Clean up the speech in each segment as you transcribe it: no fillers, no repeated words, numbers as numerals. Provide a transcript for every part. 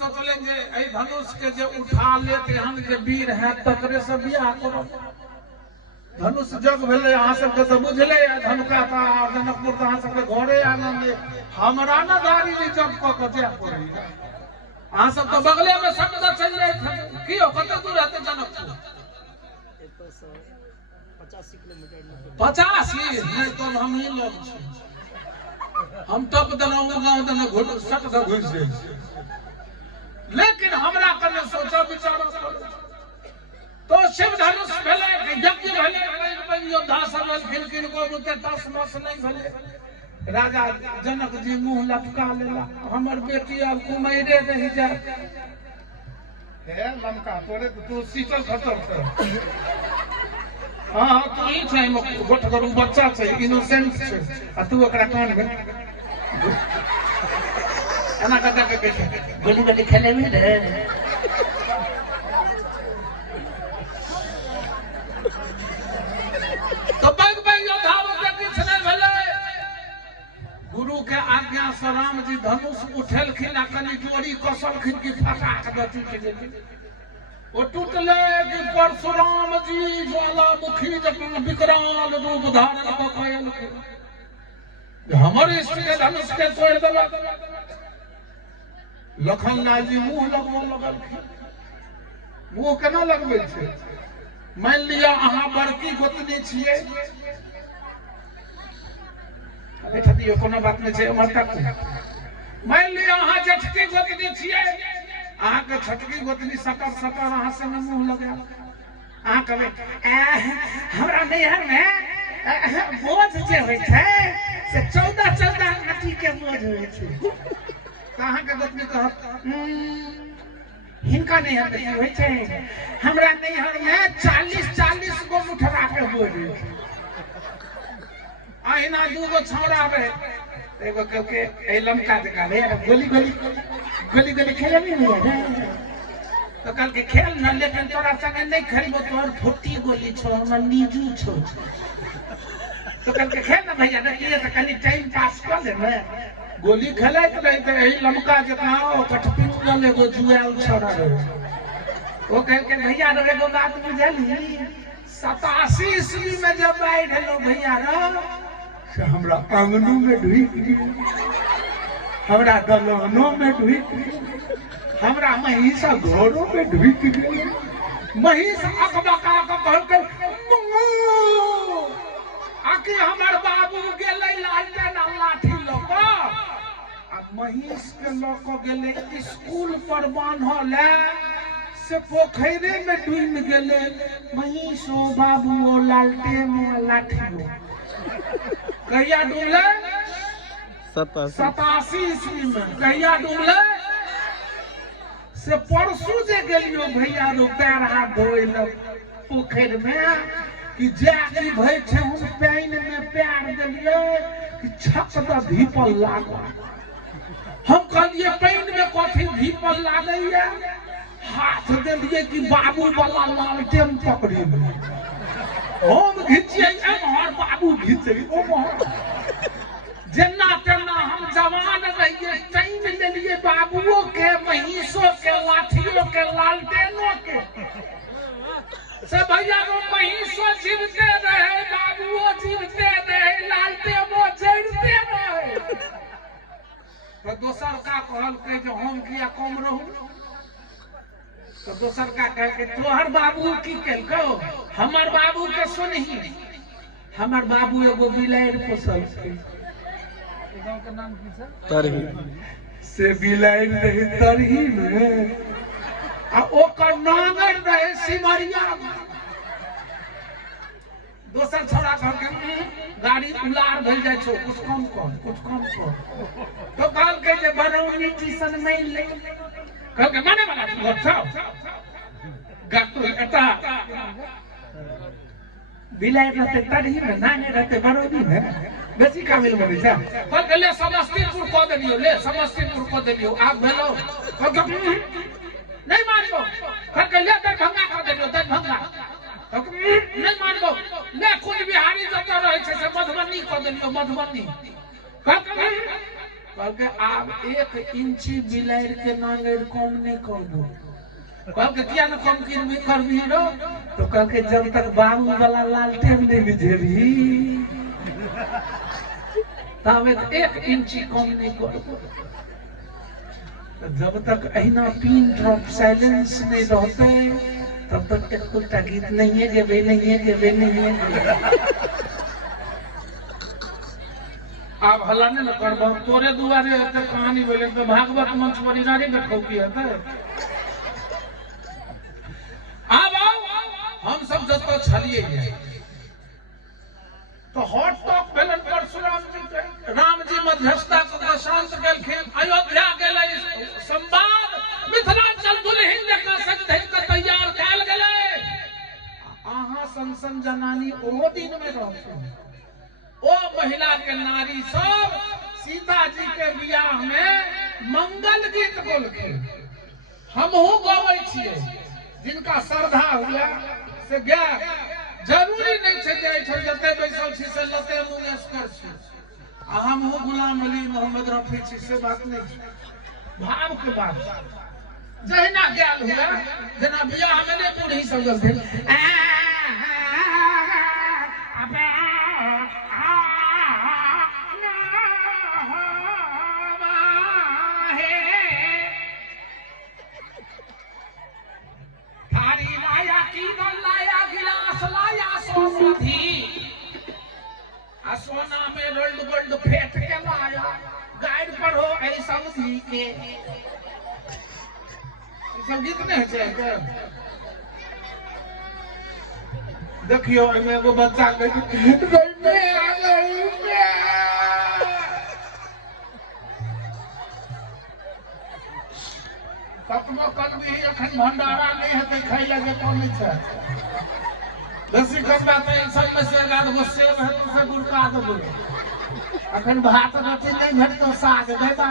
सोचले जे ए धनुष के जे उठा लेते हम जे वीर है तकरे से बियाह करो धनुष जग भेले अहाँ सबके तो बुझले धनुका था जनकपुर अहाँ सबके घरे आनंद हमरा न दारी जब क के जाय पड़ी अहाँ सब तो बगले में सब चल जाए की हो कत दूर रहते जनकपुर 85 किलोमीटर 85 नहीं तो हम ही लोग छी हम तब दनाऊ गांव दना घोट सट से घुस जाए लेकिन हमरा कने सोचा विचार तो शिव धनुष भेले यज्ञ भेले योद्धा सब खिलखिल को मुते तस मस नहीं भेले राजा जनक जी मुंह लटका लेला हमर बेटी अब कुमारे रह जाए हे लमका तोरे तू शीतल खतर छ हां तू ई छै गोट करू बच्चा छै इनोसेंट छै आ तू ओकरा कान में एना कता के गोली गोली खेले में रे तो बैग योद्धा के किछ नहीं भेले गुरु के आज्ञा से राम जी धनुष उठेलखिन आ कनी जोड़ी कसलखिन की फटाक दे टूट गेलै ओ टूटले कि परशुराम जी ज्वालामुखी जखन विकराल रूप धारण क कयलखिन हमर स्त्री धनुष के तोड़ देलक लखन लाल जी मुंह लगबो लगलखिन मुंह केना लगबै छै मान लिया अहाँ बड़की गोतनी छियै बैठा दियो कोनो बात नहीं छै उमर तक मान लिया अहाँ जेठकी गोतनी छियै अहाँ के छटकी गोतनी सकर सकर अहाँ से मुंह लगा अहाँ कहबै हमरा नैहर में बोझ जे होइ छै से 14 हाथी के बोझ होइ छै त अहाँ के गोतनी कहत हिनका नैहर में होइ छै हमरा नैहर में 40 गो मुठरा के बोझ होइ छै आइना दूगो छौड़ा रहे एगो कहके ए लमका जका रे गोली खेले नहीं हुआ रे तो कल के खेल न लेकिन तोरा संगे नहीं खेलबो तोर फुट्टी गोली छो हमर नीजू छो तो कल के खेल न भैया देखिए तो कनी टाइम पास कर ले ना गोली खेलैत रही तो एही लमका जका ओ कठपिंगल एगो जुआल छौड़ा रहे ओ कह के भैया रे एगो बात बुझली 87 ईस्वी में जब बाढ़ हेलो भैया रे हमरा आंगनों में ढुक गई हमरा दलहनों में ढुक गई हमरा महिषा घरों में ढुक गई महिष अकबका के कहलकै आके हमर बाबू गेलै लालटेन लाठी ल क आ महिष के ल क गेलै स्कूल पर बान्हल से पोखरे में डूब गेले महिषो बाबू लालटेन लाठी कहिया डूबले 87 ईस्वी में कहिया डूबले से परसू जे गेलियो भैया रो पैर हाथ धोए ल पोखर में कि जाकी भई छै हम पानी में पैर देलिए कि छक द भीपल लागल हम कहलिए पानी में कथी भीपल लागैया हाथ देलिए कि बाबू वाला लालटेन पकड़ी हम घिचिए और बाबू घिचे ओ जेना तेना हम जवान रहिए टाइम लेलिए बाबुओ के महिषों के लाठियों के लालटेनों के से भैया रो महिषों जीवते रहे बाबुओ जीवते रहे लालटेनों जड़ते रहे तो दोसर का कहल के जो हम किया कम रहू तो दोसर का कह के तोहर बाबू की केलको हमर बाबू के सुनही हमर बाबू एगो बिलाड़ि पोसल छै गांव के नाम की छै तरही से बिलाड़ि रहे तरही में आ ओकर नांगर रहे सिमरिया दोसर छोड़ा घर के गाड़ी उलार भइल जाय छो कुछ कम कर तो कहल के जे बरौनी टीसन में ले कहल के माने वाला घर छौ गातो एटा बिलाइ रहते तरही में नाने रहते बरौनी में बेसी काबिल बनै छै कहल के ले समस्तीपुर क देलियो ले समस्तीपुर क देलियो आब भेलो कहल के नहीं मानबो कहल के ले दरभंगा क देलियो दरभंगा नहीं मानबो ले कुछ बिहारी जत रहे छै से मधुबनी क देलियो मधुबनी कहल के कल के आप 1 इंची बिलाड़ के नांगर कम नहीं कर दो। कल के किया न कम कर भी रो तो कल के जब तक बाबू वाला लालटेन नहीं बिझेरी तब 1 इंची कम नहीं कर दो। जब तक अहिना पिन ड्रॉप साइलेंस नहीं रहते तब तक एक गीत नहीं है गे नहीं है आप हला नहीं करब तोरे दुआरे कहानी बोले तो भागवत मंच पर नारी बैठो की है। अब हम सब जब तक छलिए तो हॉट टॉक भेलन परशुराम जी के राम जी मध्यस्थता को शांत केलखिन अयोध्या गेलै संवाद मिथिलांचल दुल्हिन जकां सजधै के तैयार कैल गेलै। अहाँ संसन जनानी ओ दिन में रहथिन ओ महिला के नारी सब सीता जी के बियाह में मंगल गीत बोलखिन। हमहू गाबै छियै जिनका श्रद्धा हुआ से गा जरूरी नहीं छै जे छै जते बैसल छी से लते मुंगेशकर छी हमहू गुलाम अली मोहम्मद रफी छी से बात नहीं भाव के बात जहिना गाल हुआ जना बियाह में ने बूढ़ी सब भेल थारी लाया की लाया गिलास लाया सोधी आ सोना में रोल्ड गोल्ड फेंट के लाया गाइड पर हो ऐ समझी के संगीत नहीं है देखियो एमे एगो बच्चा के गई आ गई कतनो कल भी अखन भंडारा नहीं है खाई लगे कौन छै बेसी कतबा तो इन सब में से गाद गुस्से है तो से गुरका दो अखन भात रोटी नहीं भेट तो साग देता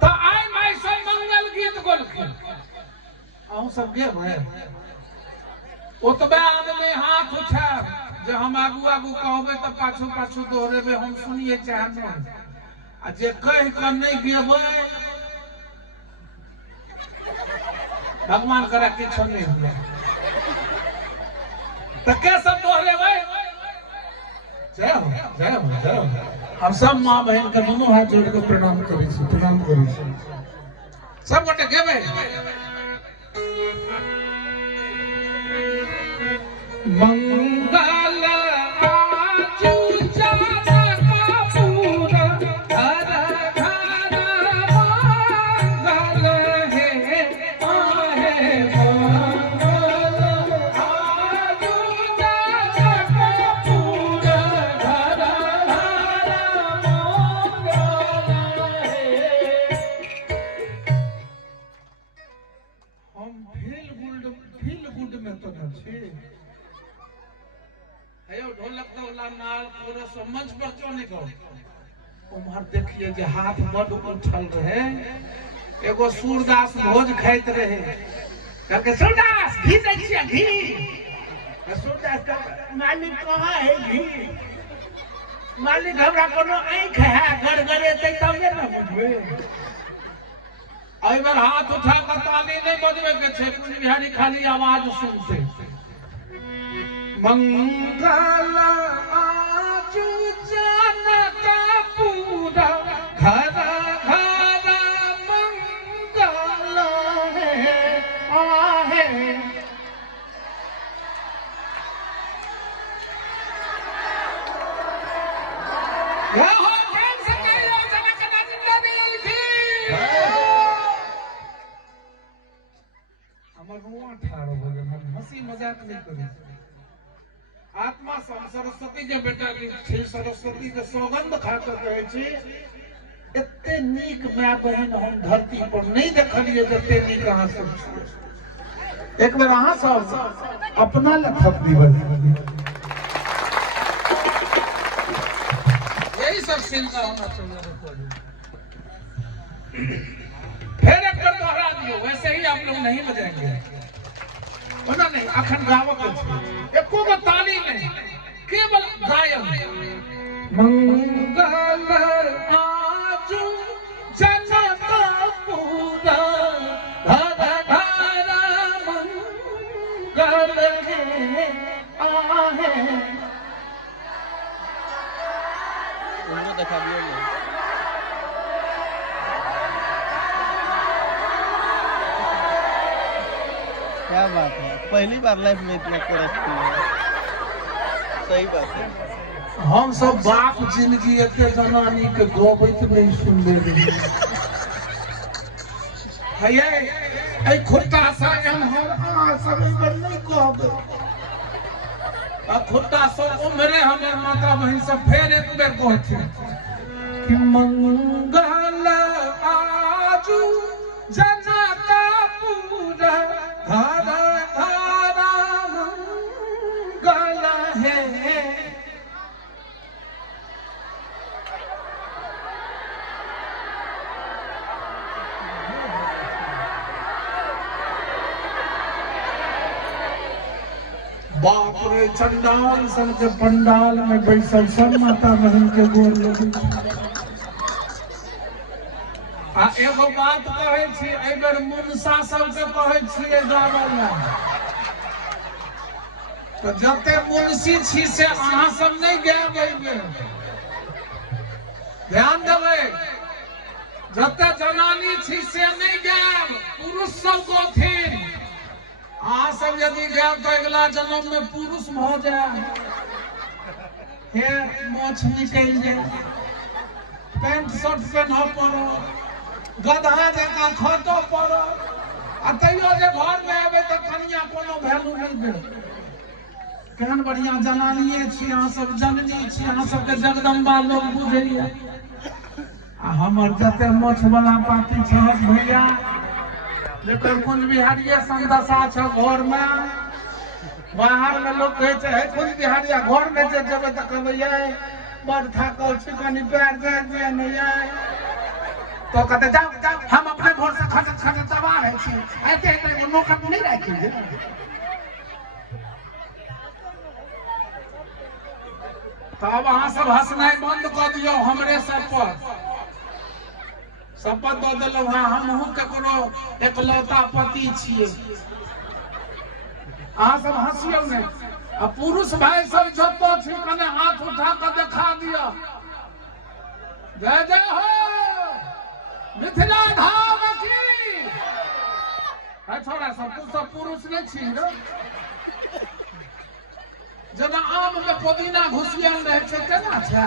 तो आई मैं सब मंगल गीत गोलखिन अहूं सब गेम है ओतबे आदमी हाथ उठा जे हम आगू आगू कहबे तो पाछू पाछू दोहरेबे हम सुनिए चाहत आ जे कह के नहीं गेबै भगवान करे किछो नहीं हुए तो के सब दोहरेबै जय हो हम सब माँ बहन के दोनों हाथ जोड़ के प्रणाम करै छी सब गोटे गेबै मंगल आजू मंच पर क्यों नहीं कहो उम्हर देखिए जे हाथ बड़ उठल रहे एगो सूरदास भोज खाइत रहे कहके सूरदास घी दै छियै घी सूरदास का मालिक कहाँ है घी मालिक हमरा कोनो आँख है गड़गड़ेतै तबे न बुझबै एहि बेर हाथ उठा के ताली नहीं बजबे के छै कुछ बिहारी खाली आवाज सुनते मंगल आजू जनता पूरा घर घर मंगल है आहे हंसी मजाक नहीं करी आत्मा सरस्वती के बेटा सरस्वती के सौगंध खाकर कहे छी एते नीक माय बहन हम धरती पर नहीं देखलिए जते नीक अहाँ सब छियै एक बेर अहाँ सब अपना लखत दिबै यही सब चिंता होना चाहिए फिर एक बार दोहरा दियो वैसे ही आप लोग नहीं बजाएंगे वरना नहीं अखन गावक एको गो ताली नहीं केवल गायन मंगल आजू जनकपुर धर धर मंगल है आहे। उनको दिखा दिया क्या बात है, पहली बार लाइफ में इतना कोरस किया। सही बात है। हम सब बाप जिंदगी एते जनानी के गबैत नहीं सुनले रही है खुट्टा सा हम सब पर नहीं कहब आ खुट्टा सब उमरे हमर माता बहन सब फेर एक बेर कहथे कि मंगल आजू जनकपुर घर घर मंगल है। बाप रे चंडाल सन के पंडाल में बैसल सब माता बहन के गोर लगे। आ एगो बात कहै छी एहि बेर मुनसा सबके कहै छियै गावला तो जते मुंशी छी से अहाँ सब नहीं गायब ध्यान देबै जते जनानी छी से नहीं गायब पुरुष सब गोथिन अहाँ सब यदि गायब तो अगला जन्म में पुरुष भ जाए हे मोछ निकल जाए पैंट शर्ट पहन पड़ो गधा जकाँ खटो पड़ो आ तैयो जे घर में एबे तो कनिया कोनो वैल्यू नहीं दे। केहन बढ़िया जनानिए छी अहाँ सब जननी छी अहाँ सबके जगदम्बा लोग बुझैया आ हमर जते मोछ वाला पार्टी छहक भैया लेकिन कुंज बिहारिये संदशा छ घर में बाहर में लोग कहे छै हे कुंज बिहारिया घर में जे जेबे त कहबै ये बड़ थाकल छी कनी पैर दे दे नहीं तो कहते जाओ जाओ हम अपने भोर से खटत खटत दबा रहे छी ऐते ऐते नौकर नहीं रखेंगे। तब अहाँ सब हंसनाई बंद कर दियो हमरे सब पर शपथ दऽ देलहुँ हाँ हमहूँ के कोनो एकलौता पति छियै अहाँ सब हंसियौ ने आ पुरुष भाई सब जतो छी कने हाथ उठा के देखा दिया जय जय हो मिथिला धाम की है छोड़ा सब पुरुष नहीं छी रे जना आम में पुदीना घुसियल रहे छै केना छै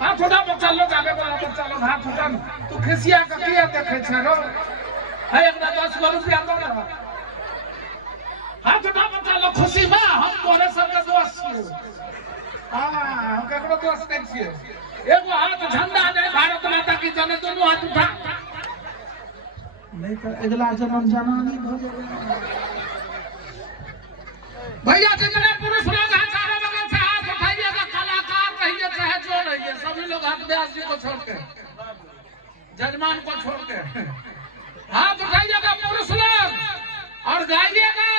हाथ उठा बच्चा लोग आगे वाला बच्चा लोग हाथ उठा तू खिसिया के किया देखे छै रो है एकरा 10 रुपया दो ना हाथ उठा बच्चा लोग खुशी में हम तोरे सबके दोस्त छियै हां हम केकरो दोस्त नहीं छियै एगो हाथ झंडा दे भारत माता की जने दोनों हाथ उठा नहीं तो अगला जन्म जनानी भ जेबे भैया जितने पुरुष लोग हैं चारों बगल से हाथ उठाइएगा कलाकार कहिए चाहे जो रहिए सभी लोग हाथ व्यास जी को छोड़ के जजमान को छोड़ के हाथ उठाइएगा पुरुष लोग और गाइएगा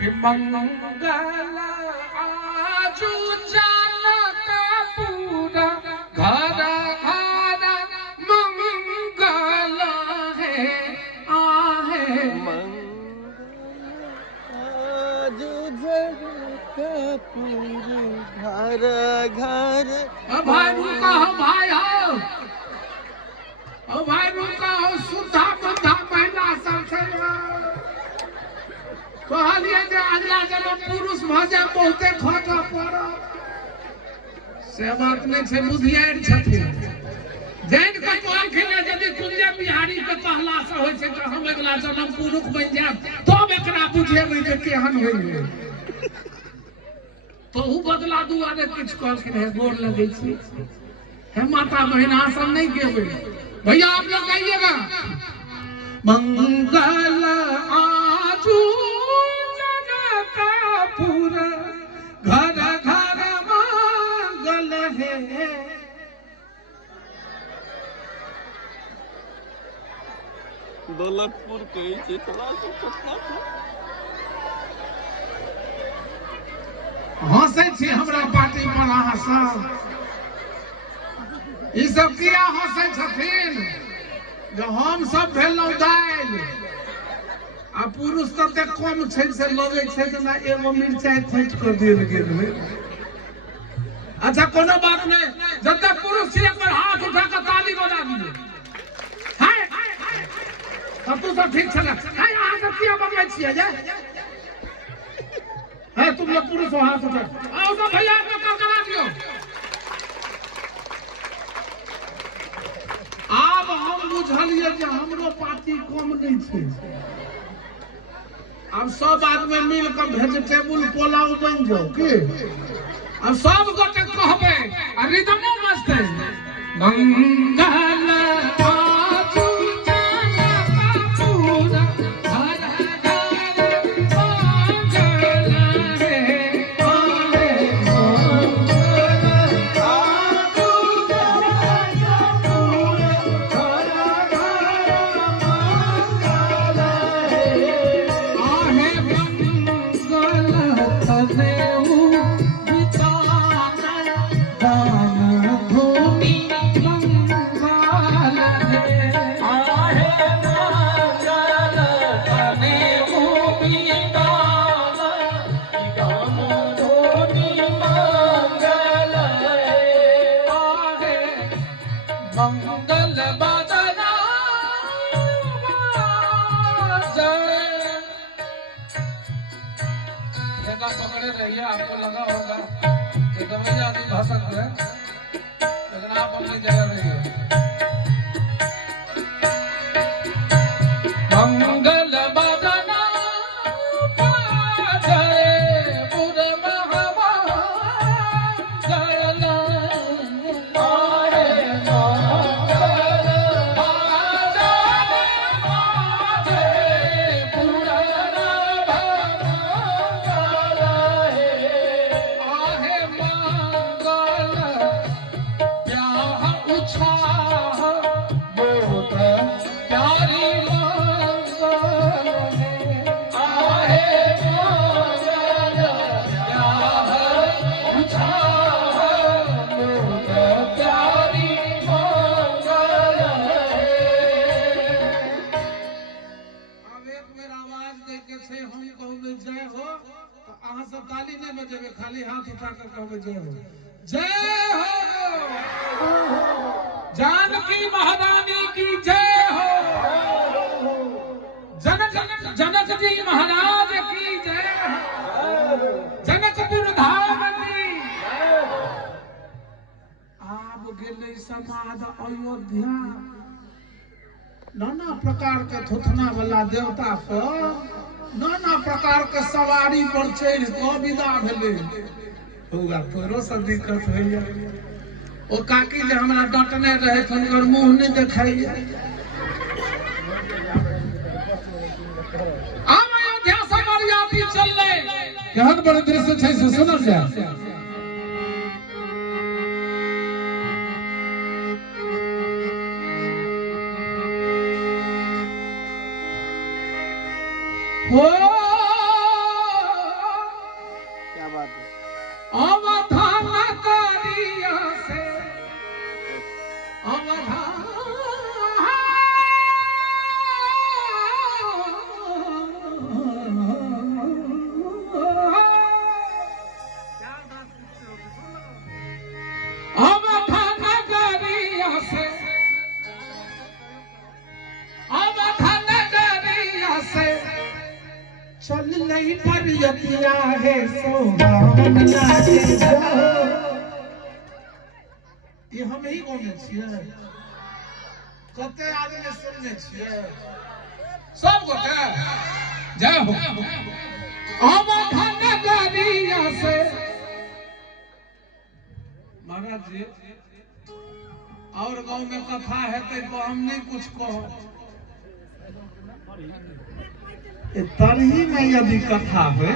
कि मंगल आजू जनकपुर घर घर मंगल है आहे। घर घर भाई रुका हो भाई हो भाई रुका हो सुधा बुद्धा महिला सब कहलिए जे अगला जन्म पुरुष भ जाए बहुते खटऽ पड़त से बात नहीं छै बुधियार छथिन जान के कहलखिन यदि कुंजे बिहारी के कहला से होइ छै त हम अगला जन्म पुरुष बन जाब तब एकरा बुझेबै जे केहन होइए तो ऊ बदला दुआरे किछ कहलखिन है गोर लगे छी हे माता बहन अहाँ सब नहीं गेबै भैया आप लोग गाइएगा मंगल आजू जनकपुर घर घर मंगल है। दौलतपुर कही थी थोड़ा सा हंसे छी हमरा पार्टी पर अहाँ सब ई सब किया हंसे छथिन जे हम सब भेलहुं दालि आ पुरुष तते कम छै से लगे छै जेना एगो मिरचाई खोंट कर देल गेल है। अच्छा कोनो बात नहीं, जते पुरुष छी एक बार हाथ उठा के ताली बजा दियो। हाय सब तू सब ठीक छले। हाय अहाँ सब किया बजै छियै जे है तुम लोग पुरुष हो हाथ उठा आओ सब भैया को कॉल करा दियो। आब हम बुझलिए जे हमरो पार्टी कम नहीं छै। अब सब आदमी मिल के वेजिटेबल पुलाव बन जाओ की अब सब गोटे कहबे आ रिदमो मस्त है मंगल आजू जाना पूरा हर हर मंगल है आले मंगल आजू जाना पूरा हर हर मंगल है आहे मंगल तने मंगल बदना पकड़े रहिए। आपको लगा होगा कि दवाई आदमी भाषण है लेकिन आप अपनी जगह रहिए। मंगल बदना जय हो तो अहाँ सब ताली नहीं बजेबे, खाली हाथ उठा कर कहबे जय हो। जय हो जानकी महारानी की जय हो। जनक जी महाराज की जय हो। जनकपुर धाम की। आब गेले समाद अयोध्या नाना प्रकार के थुथना वाला देवता सब नाना प्रकार के सवारी पर चढ़ के विदा भेले। होगा तोरो सब दिक्कत होइए। ओ काकी जे हमरा डटने रहे हुनकर मुंह नहीं देखाइए। आब अयोध्या से बरियाती चलले केहन बड़ दृश्य छै से सुनल जाय। ओ क्या बात है। अवधान करिया से अवधान करिया से अवधान करिया से चल नहीं परियतिया है सोहावन लागे ये हम ही गाने छियै। कते आदमी सुनने छियै सब गोटे जय हो। अवधान करिया से महाराज जी और गांव में कथा हेतै तो हम नहीं कुछ कहो। तरही में यदि कथा हो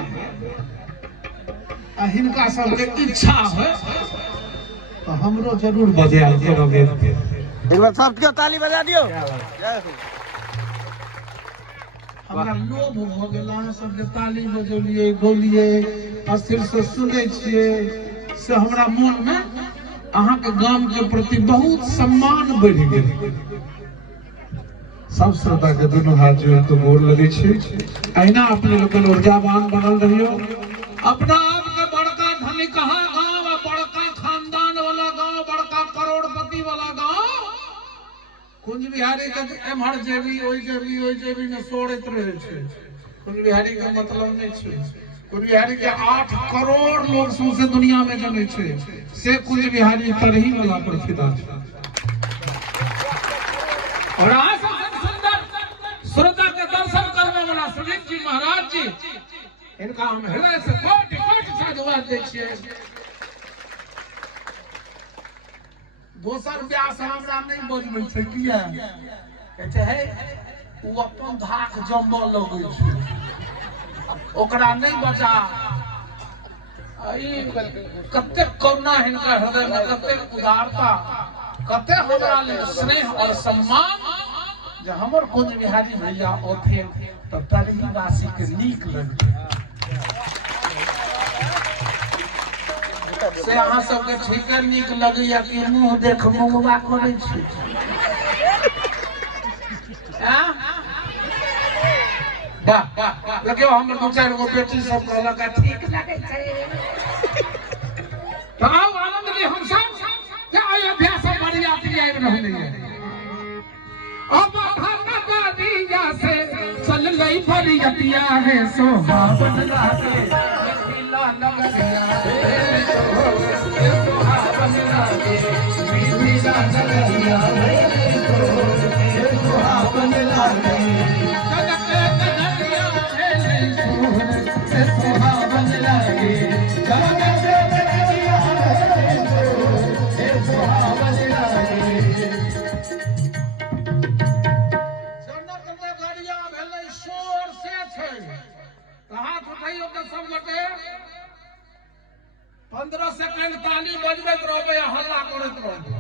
हिनका सबके इच्छा हो तो हमरो जरूर बजाय करोगे। एक बार सबके ताली बजा दियो। जय हो। हमरा लोभ भ गेल अहाँ सब जे ताली बजौलिए बोलिए अस्थिर से सुनै छियै से हमरा मन में अहाँ के गाम के प्रति बहुत सम्मान बढ़ गेल। सब श्रोता के दोनों हाथ जोड़ के मोर लगे छे। अहिना अपने लोकल ऊर्जावान बनल रहियो। अपना आप के बड़का धनी कहा गांव, बड़का खानदान वाला गांव, बड़का करोड़पति वाला गांव। कुंज बिहारी के एमहर जेबी ओइ जेबी में सोड़त रहे छे। कुंज बिहारी का मतलब नहीं छे। कुंज बिहारी के 8 करोड़ लोग सौंसे दुनिया में जने छे। से कुंज बिहारी तरही वाला पर फिदा छे। और आज श्रोता के दर्शन करने वाला सुनील जी महाराज जी, इनका हम हृदय से कोटि कोटि साधुवाद दै छियै। दोसर व्यास हमरा नहीं बजबै छै किया कहै है ओ अपन धाक जमब लगै छै, ओकरा नहीं बचा। ई कते करुणा हिनका हृदय में, कते उदारता, कते हमरा लेल स्नेह और सम्मान। जे हमर कुंज बिहारी भैया ओथे तो तरही वासी के नीक लगे से अहाँ सबके ठीके नीक लगैया कि मुंह देख मुंगवा करै छी। वाह देखियो हमर 2-4 गो बेटी सब कहलक ठीक लगे छै। तो आओ आनंद ले हम सब के अयोध्या से बरियाती आबि रहले है। अब दिया से चल गई बरियतिया है सोहावन लागे मिथिला नगरिया है, सोहावन लागे मिथिला नगरिया है, सोहावन लागे जनक कन्हैया है, सोहावन लागे जनक कन्हैया है, सोहावन लागे। हाथ उठाइयो तो सब गोटे 15 सेकंड ताली बजबैत रहबै, हल्ला करैत रहबै।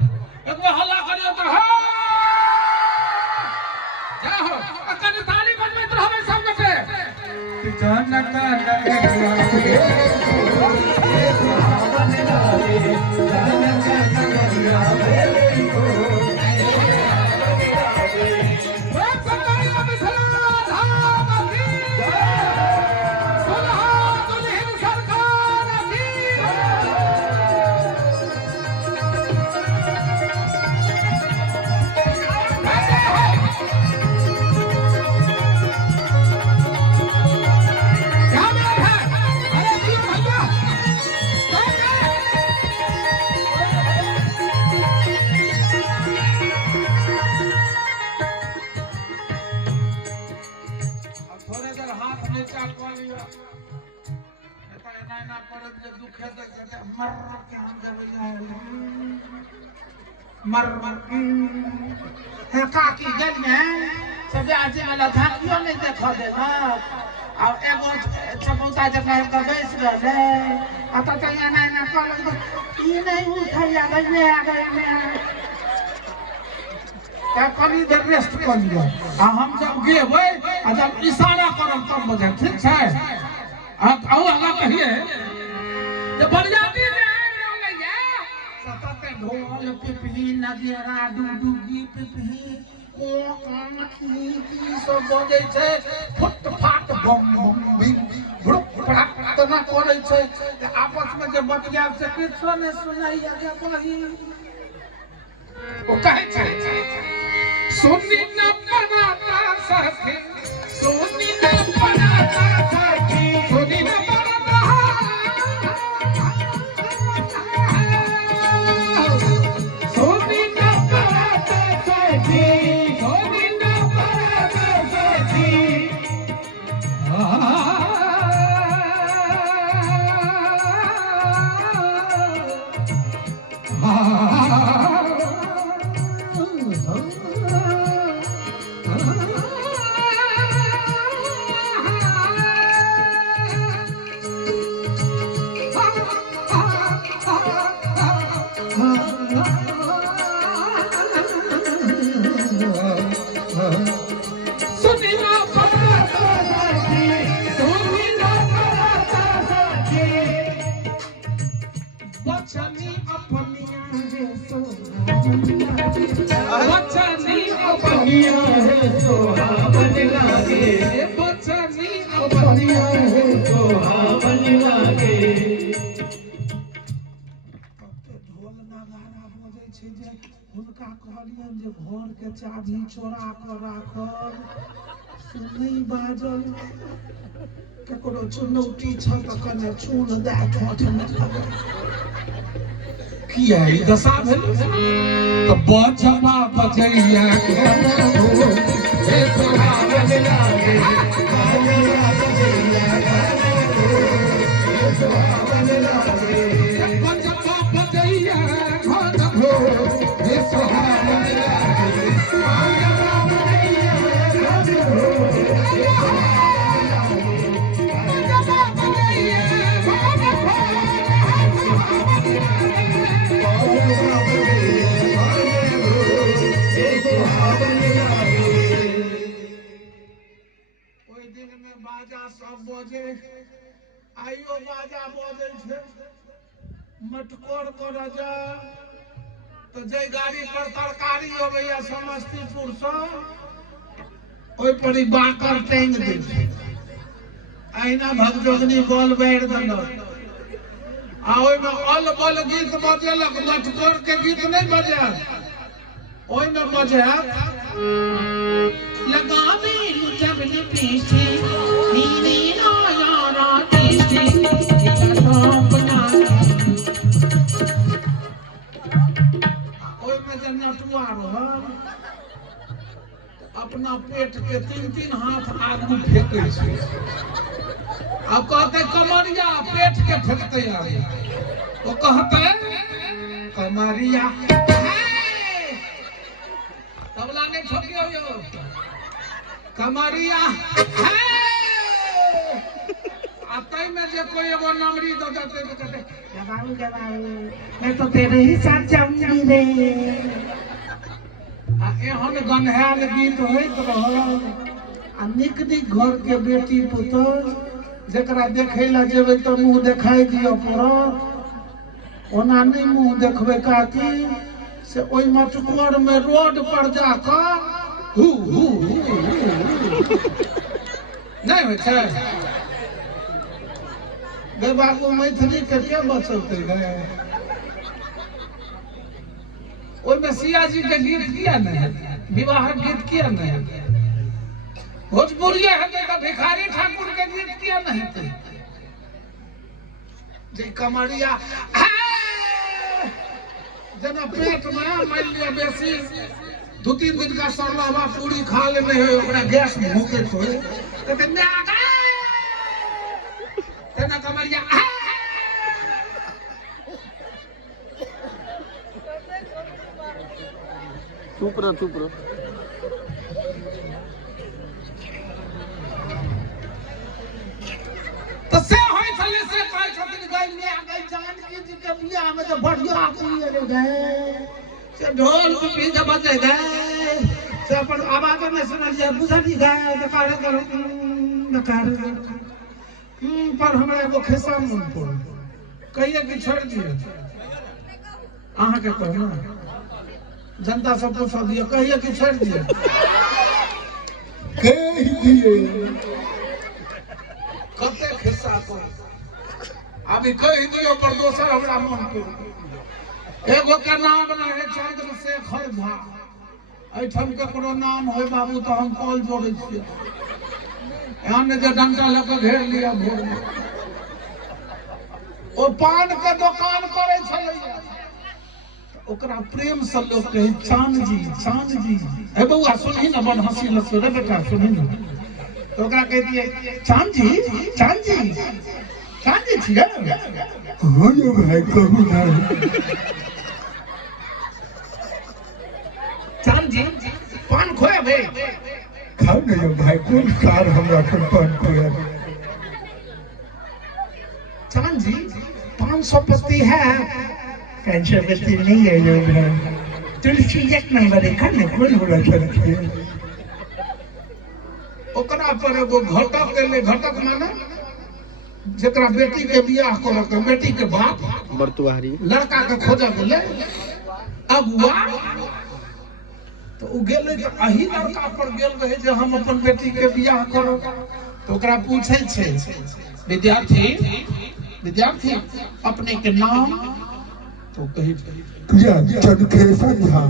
एक बार हल्ला करियो तो हो जा हो, कनी ताली बजबैत रहबै सब गोटे। जनक नगरिया हे सुहावन लागे, जनक नगरिया मर काकी गलिए सब आज वाला धाकियो नहीं देखा देना। और एगो चमौता जगह का बैस रहले आ त तैया ना कल ई नहीं उठैया गइले आ गइले का कनी देर रेस्ट कर लियो। आ हम जब गेबै आ जब इशारा करब तब बजे ठीक छै। आ आगा कहिए जे बरियाती ढोल पिपही नदिया डुडुगी पिपही को की सब बजै छै, फुट फाट बम बम बिम भुक फड़क तना करै छै। आपस में जे बतिया से किछो नै सुनाइया जे बही ओ कहै छै सुनी न बनाता सखी, सुनी न बनाता सखी, सुनी न बचनी अपनिया है सुहावन लागे बचनी अपनिया है सुहावन लागे ढोल नगारा बजै छै जे हुनका कहलियन जे घर के चाभी चोरा कर राखब से नहीं बाजल ककरो चुनौती छ त कने चून दए ठोठ में किया ई दशा भेल त बचना बजैया गाना हो हे सुहावन लागे बचना बजैया गाना हो हे सुहावन लागे बचना बजैया गाना हो हे सुहावन लागे बचना बजैया गाना हो बाजा सब बजे आइयो बाजा बजे छे मटकोर कर जा तो जय गाड़ी पर तरकारी होबैया समस्तीपुर से ओइ पर बाकर टेंग दे अहिना भगजोगनी बोल बैठ देलक आ ओइ में अल बल गीत बजेलक मटकोर के गीत नहीं बजे ओइ में बजे लगावे जबने पीछे नीनी ना यारा पीछे इतना बना ओइ में जे नटुआ रहल अपना पेट के तीन हाथ आगू फेंकै छै अब कहते कमरिया पेट के फेंकते आगे वो कहते कमरिया तबला नहीं ठोकियो यो कमरिया आतई में जे कोई एगो नमरी दो देते तो कहते जवाऊ मैं तो तेरे ही साथ जाऊंगी रे आ एहन गन्हाल गीत होइत रहल आ निक निक घर के बेटी पुतौह जकरा देखै ला जेबै त मुंह देखाइ दियो पड़त ओना नहीं मुंह देखबै काकी से ओइ मटकोर में रोड पर जाकर हु नहीं होइ छै गे बाबू मैथिली के बचौते गए ओइ में सिया जी के गीत किया नहीं है विवाह गीत किया नहीं है भोजपुरिया है तो भिखारी ठाकुर के गीत किया नहीं थे जे कमरिया जना पेट में मान लिया बेसी 2-3 दिन का सरलवा पूरी खा लेने है ओकरा गैस भूखे होए कहते मैं आ गए तना कमरिया चुप रहो तो से होय छले से कहै छथिन गई में आ गई जानकी जी के बियाह में तो बढ़िया आदमी रे गए से ढोल पिपी के बजे गए से अपन आवाज में सुनलिए बुझली गए तो काहे करो नकार पर हमरा एगो खिस्सा मन पड़ कहिए कि छोड़ दिए अहाँ के कहना जनता सब पूछ दिए कहिए कि छोड़ दिए कह दिए कते खिस्सा को अभी कह दियो पर दोसर हमरा मन को एगो के नाम ना है चंद्रशेखर झा एठम केकरो नाम होय बाबू तो हम कॉल जोड़े छियै एहन जे डंटा लेके घेर लिया भोर में ओ पान के दुकान करे छलै ओकरा प्रेम से लोग कहे चांद जी ए बउआ सुनही ना बड़ हंसी लसो रे बेटा सुनही ना तो ओकरा कह दिए चांद जी छियै हां यो भाई कहू ना चांद जी पान खोया बे खाओ ना यो भाई कौन कार हमरा पर पान खोया चांद जी 500 पत्ती है 500 पत्ती नहीं है यो भाई तुलसी एक नंबर है खाने कौन बोला करती है ओकरा पर एगो घटक के ले घटक माने जेकरा बेटी के बियाह करत बेटी के बाप बरतुहारी लड़का के खोजत ले अगुआ तो उ गेले तो अही लड़का पर गेल रहे जे हम अपन बेटी के बियाह करो। तो ओकरा पूछे छे विद्यार्थी अपने के नाम। तो कहे चंद्रशेखर झा।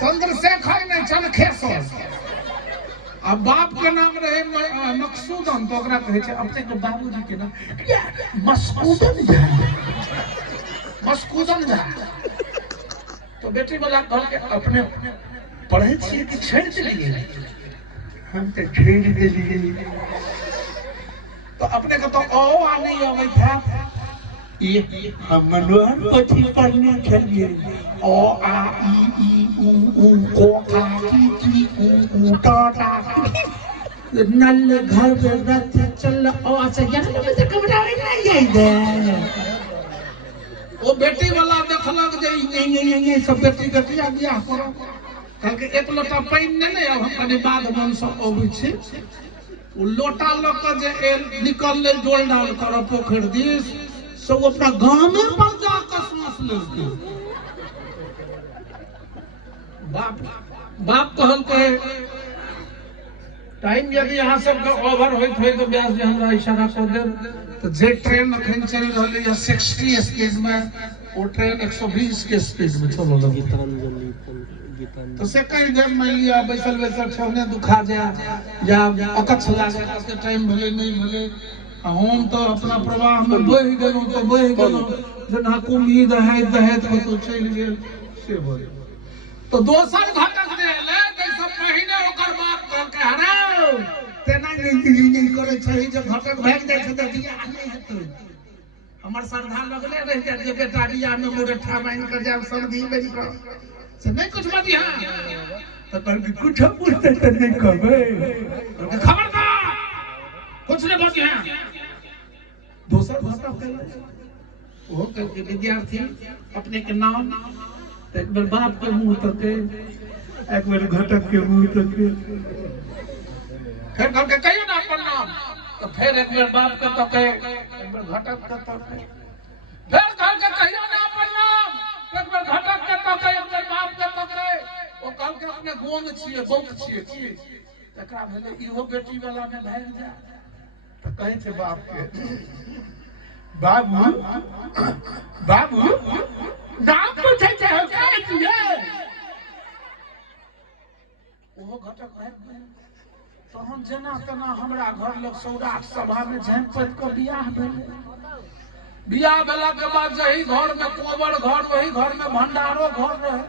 चंद्रशेखर ने चंद्रशेखर। अब बाप के नाम रहे मकसूदन। तो ओकरा कहे छे अपने के बाबूजी के नाम मस्कूदन झा। मस्कूदन झा। तो बेटी वाला कह के अपने पढ़े छिए कि छेड़ दिलिए? हम तो छेड़ दिलिए। तो अपने को तो ओ आ नहीं आवे था। ये हम मनोहर पोथी पढ़ने चलिए। ओ आ ई उ ओ आ की उ टा टा। नल घर पे रथ चल ओ अच्छा यहाँ पे तो कमरा नहीं जाई दे। वो बेटी वाला देखलक जे ये सब बेटी के बियाह बियाह करो। कल के एक लोटा पानी ने अब हम कने बाद मन सब अबै छै। वो लोटा ल के जे निकल ले जोल डाल कर पोखर दिस सब अपना गांव में पर जा के सांस लेलकै। बाप कहल के टाइम यदि यहाँ सब के ओवर होइत होय तो व्यास जी हमरा इशारा कर दे। तो जे ट्रेन अखन चल रहले या 60 स्पीड में वो ट्रेन 120 के स्पीड में चल लगी। तो से कई देर में लिया बैसल ठहने दुखा जा अकछ लागे के टाइम भले नहीं भले। हम तो अपना प्रवाह में बह गेलौ तो बह गेलौ जना उम्मीद है तो चल गेल से बोल। तो दोसर घटक दे ले जैसे महीने ओकर बात कर के हराओ तेना नहीं करे छै जे घटक भाग जाय छै त बियाह नहीं हेतै। हमर श्रद्धा लगले रह जाय जे बेटा बियाह में मुरठा बांध कर जाब सर्दी बन कर से नहीं कुछ बात यहां। तो कर कुछ पूछते त नहीं कहबे खबरदार कुछ नहीं बात यहां। दोसर घटक दे वो के विद्यार्थी अपने के नाम एक बार बाप के मुंह तक एक बार घटक के मुंह तक फिर घर के कहियो ना अपन नाम। तो फिर एक बार बाप के तक एक बार घटक के तक फिर घर के कहियो ना अपन नाम। एक बार घटक के तक एक बार बाप के तक ओ कल के अपने गोंग छिए बौक छिए की तकरा भेले इहो बेटी वाला में भाग जा। तो कहे छे बाप के बाबू बाबू नाम पूछे छे हो काहे तुए ओहो घटक भाग गए। तहन जना तना हमरा घर लग सौराठ सभा में झंपत के बियाह भेले। बियाह भेला के बाद जही घर में कोबर घर वही घर में भंडारो घर रहे।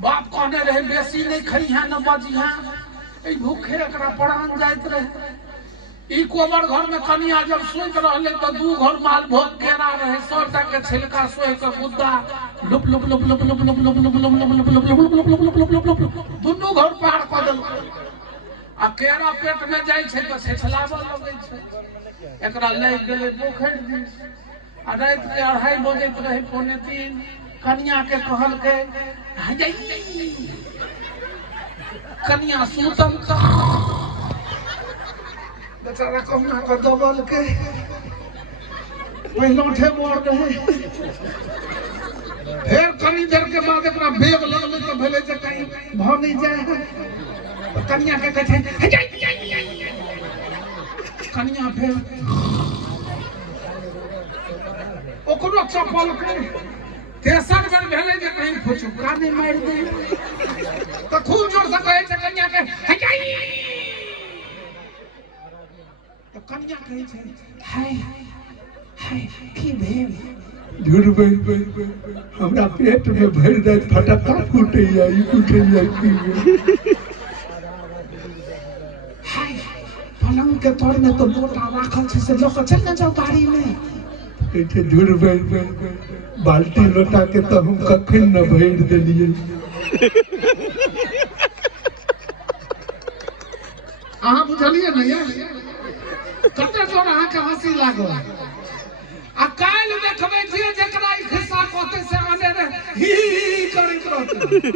बाप कहने रहे बेसी नहीं खइहा न बजिहा ए भूखे एकरा प्राण जाइत रहे। ई कोबर घर में कनिया जब सुत रहले तो दू घर माल भोग केरा रहे 100 टका के छिलका सोए के मुद्दा loop loop loop loop loop loop loop loop loop loop loop loop loop loop दुनू घर पार क देल। आ केरा पेट में जाय छै तो छछलावा लगै छै। एकरा ले गेले पोखर दिस आ रात के 2:30 बजे रहे 2:45 कन्या के कहल के कन्या सुतम का बेचारा कहुना का दबल के पहिलौठे मोड़ रहे। फिर कनी देर के बाद एकरा बेग लगले तो भेले जे कहीं भ नहीं जाए। तो कन्या के कहै कन्या फिर ओकरो चप्पल के तेसर बेर भेले जे कहीं फुचुका नहीं मार दे। तो खूब जोर से कहै छै कन्या के तो कन्या कहै छै हाय हाय की भेल झुरबै हमरा पेट में भर जाय फटक्का फूटे या ई फूटे या की हाय पलंग के तर में तो मोटा राखल छै से लोक चल न जाओ बाड़ी में कहै झुरबै बाल्टी लोटा के तो हम कखन न भर देलिए। अहाँ बुझलिए न यार कते जोर अहाँ के हंसी लागल। आ काल देखबै जे जकरा ई खिस्सा कहते से आने रे ही करैत रहते।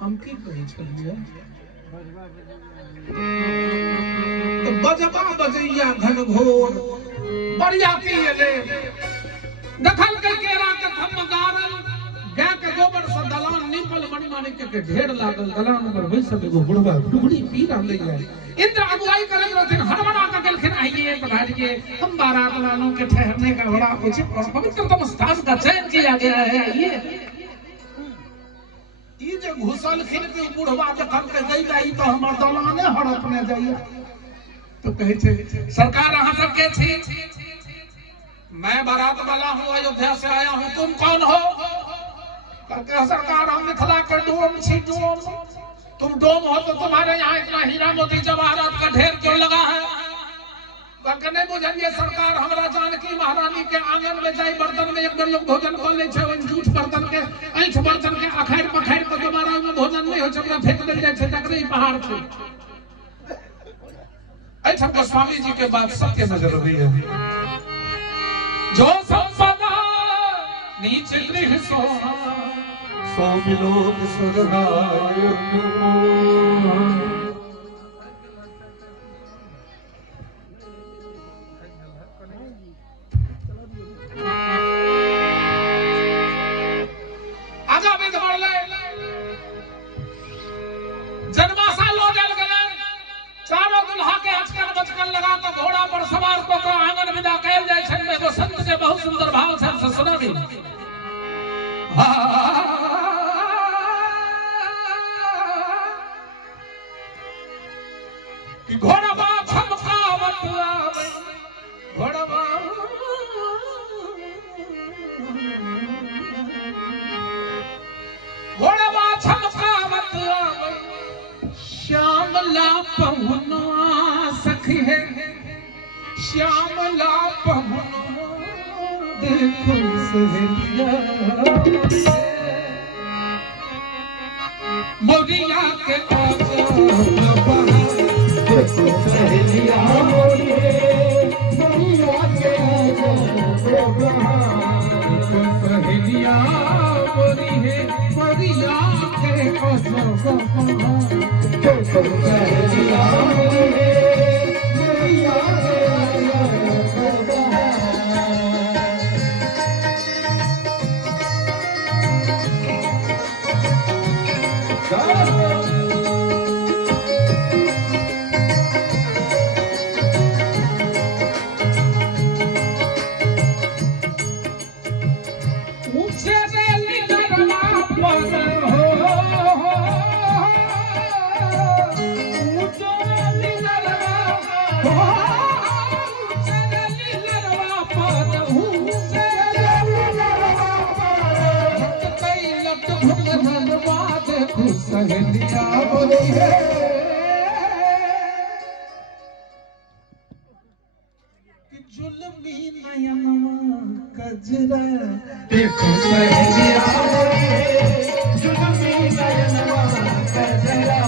हम की कहै छलिए तो बजबा बजैया घनघोर बरियाती एले देखल के केरा के थम गारल माणिक के ढेर लागल दलान पर बैसल एगो बुढ़वा डुगड़ी पी रहले है। इंद्र अगुवाई करत रहथिन, हड़बड़ा के गेलखिन, आइए पधारिए, हम बारात वालों के ठहरने का बड़ा उचित और पवित्रतम स्थान का चयन किया गया है, आइए। ई जे घुसलखिन के बुढ़वा जखन के गइला, ई तो हमर दलाने हड़पने जाइए। तो कहे छे, सरकार अहाँ सब के छी? मैं बारात वाला हूँ, अयोध्या से आया हूँ, तुम कौन हो? कहते सरकार हम मिथिला के डोम छी, डोम। तुम डोम हो तो तुम्हारे यहाँ इतना हीरा मोती जवाहरात का ढेर क्यों लगा है? कहते नहीं बुझलिए सरकार, हमरा जानकी महारानी के आंगन में जाई, बर्तन में एक बेर लोग भोजन कर ले छे, जूठ बर्तन के, ऐठ बर्तन के अखाड़ पखाड़ के दोबारा में भोजन नहीं हो छे, ओकरा फेंक देल जाय छे, तकरे पहाड़ छे। ऐठ हमको स्वामी जी के बात सत्य नजर रही है। जो संपदा नीचे गृह सोहा, सो मिलोग सुरनाय। आजा भी दौड़ ले, जन्माशा लौटल गए, चारों दुल्हा के अचकन बचकन लगा के घोड़ा पर सवार को आंगन विदा कयल जाय छन। एगो संत के बहुत सुंदर भाव छन, से सुनाबी। कि घोड़वा छमकावत आवे, घोड़वा घोड़वा छमकावत आवे, श्यामला पहुना सखी है, श्यामला पहुना देखो सहेलिया, मोरिया के आजा बहार, देखो सहेलिया मोरी है, मोरिया के आजा बहार, देखो सहेलिया मोरी है, मोरिया के आजा बहार, देखो सहेलिया मोरी है, मोरिया के आजा बहार। सहेलिया बोली है, कि जुल्मी नयनवा कजरा, देखो सहेलिया बोली है, जुल्मी नयनवा कजरा,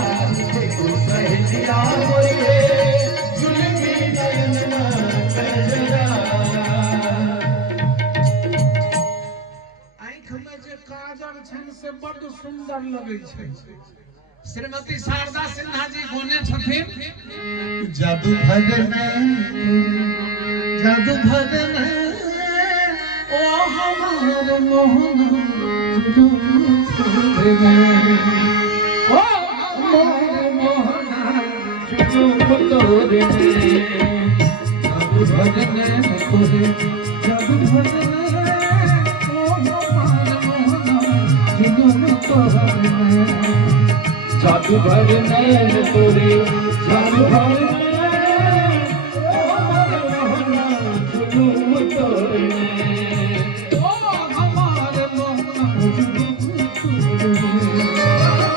देखो सहेलिया बोली है, जुल्मी नयनवा कजरा। आँख में जे काजल छन से बड़ सुंदर लगे छे। श्रीमती शारदा सिन्हा जी गोने छथिन, जादू भजन, जादू भजन, ओ हमार मोहन, ओ हमार मोहन, जुलूम तोरे, जादू भजन तोरे, जादू भजन, ओ हमार मोहन, जुलूम तोरे, जादू भर नयन तोरे, जादू भर नयन, ओ हमार जुलूम तोरे, ओ हमार मोहन, जुलूम तोरे,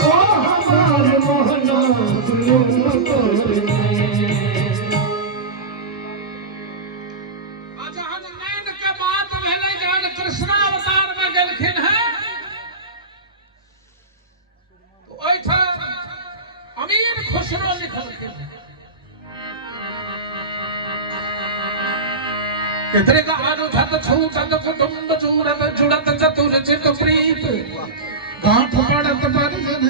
ओ हमार मोहन, जुलूम तोरे। जहन नैन के बात भेलै, जहन कृष्णावतार में गेलखिन है, तो ऐठा अमीर खुसरो लिखलखिन, कितने का अनुधत छूटत कुटुंब चूरत जुड़त चतुर चित प्रीत, गांठ पड़त बरजन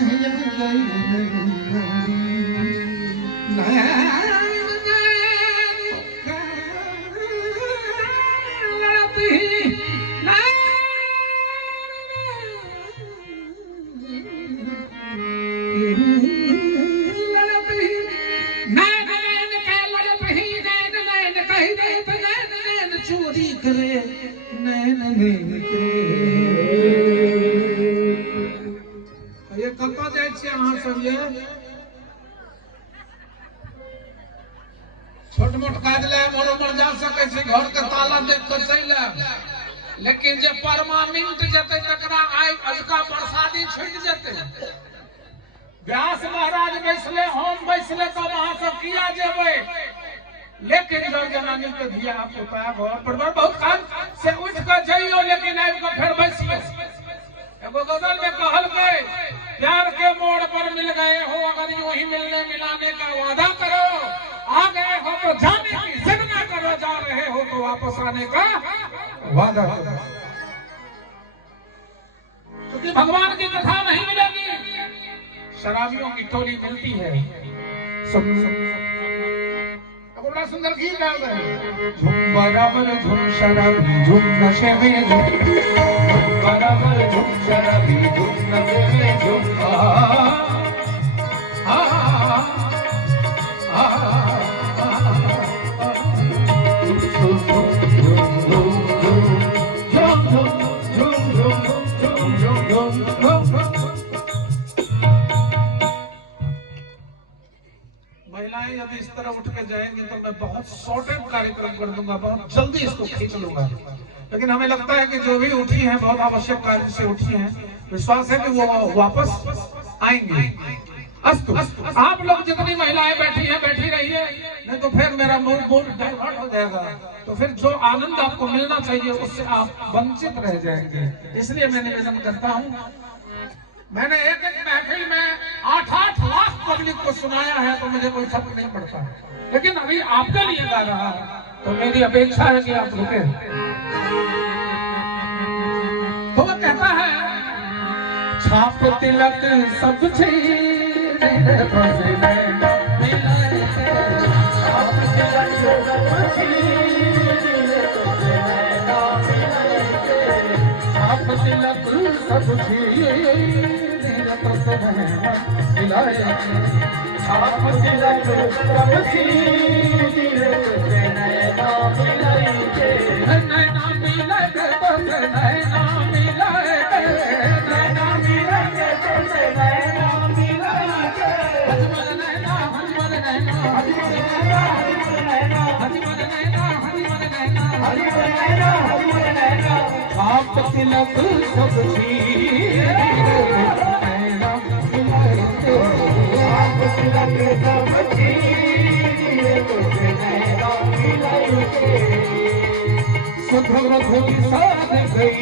छे अहाँ सब ये छोट मोट काज ले मोर जा सके छे, घर के ताला देख के चल आब, लेकिन जे परमानेंट जते तकरा आइ अजका प्रसादी छुट जते। व्यास महाराज बैसले हम बैसले तब अहाँ सब किया जेबै, लेकिन जब जनानी के धिया पुता घर परिवार बहुत काम से उठ के जइयो, लेकिन आबि के फिर बैसियो। एगो गजल में कहल गए प्यार के मोड़ पर मिल गए हो, अगर यूं ही मिलने मिलाने का वादा करो, आ गए हो तो जाने की जिद ना करो, जा रहे हो तो वापस आने का वादा करो। क्योंकि भगवान की कथा नहीं मिलेगी, शराबियों की टोली मिलती है। बड़ा सुंदर गीत गा रहे हैं। झुम बराबर झुम शराबी झुम नशे में झुम, बराबर झुम शराबी झुम नशे में झुम, महिलाएं यदि इस तरह उठ के जाएंगी तो मैं बहुत शॉर्टेड कार्यक्रम कर दूंगा, बहुत जल्दी इसको खींच लूंगा। लेकिन हमें लगता है कि जो भी उठी हैं बहुत आवश्यक कार्य से उठी हैं, विश्वास है कि वो वापस आएंगे। अस्तु, आप लोग जितनी महिलाएं बैठी हैं बैठी रहिए, नहीं तो फिर मेरा मूड डाइवर्ट हो जाएगा, तो फिर जो आनंद आपको मिलना चाहिए उससे आप वंचित रह जाएंगे। इसलिए मैं निवेदन करता हूँ, मैंने एक महफिल में 8-8 लाख पब्लिक को सुनाया है तो मुझे कोई फर्क नहीं पड़ता, लेकिन अभी आपके लिए गा रहा तो मेरी अपेक्षा है कि आप रुके। तो वो कहता है छाप तिलक सब आप तिलक सब सुधरधुरी साध गई